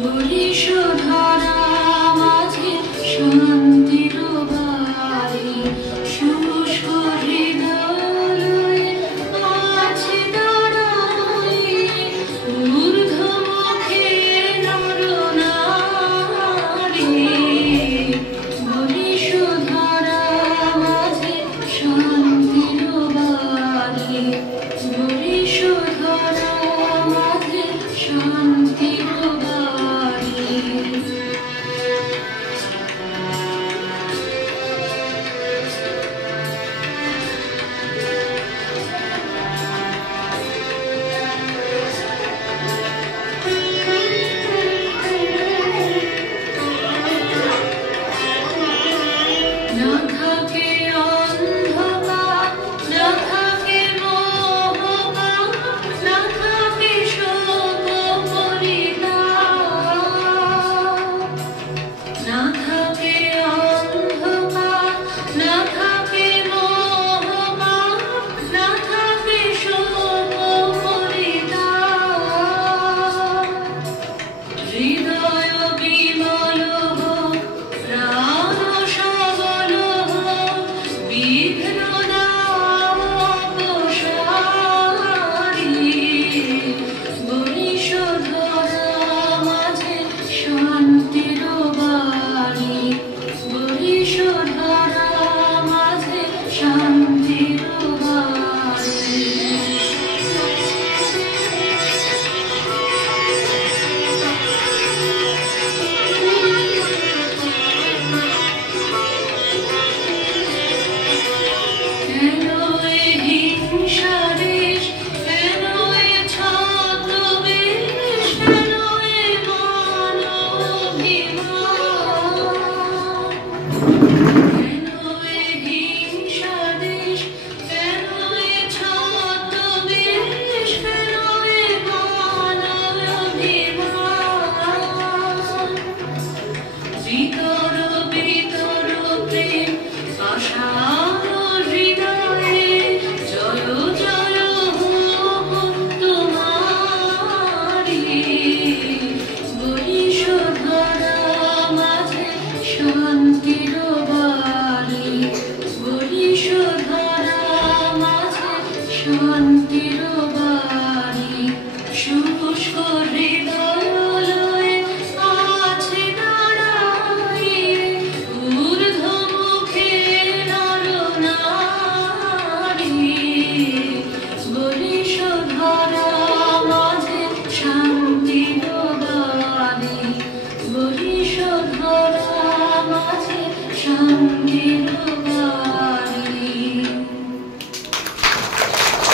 বরিশধারা মাঝে শান্তির বাড়ি শুষ্ক হৃদয়ে আছে দাঁড়াই ঊর্ধ্বমুখে নরনারী বরিশধারা মাঝে শান্তির বাড়ি বরিশধারা মাঝে শান্তির শান্তির বাড়ি শুষ্ক হৃদয়ে আছে দাঁড়াই ঊর্ধ্বমুখে নরনারী বরিশধারা মাঝে শান্তির বাড়ি বরিশধারা মাঝে শান্তির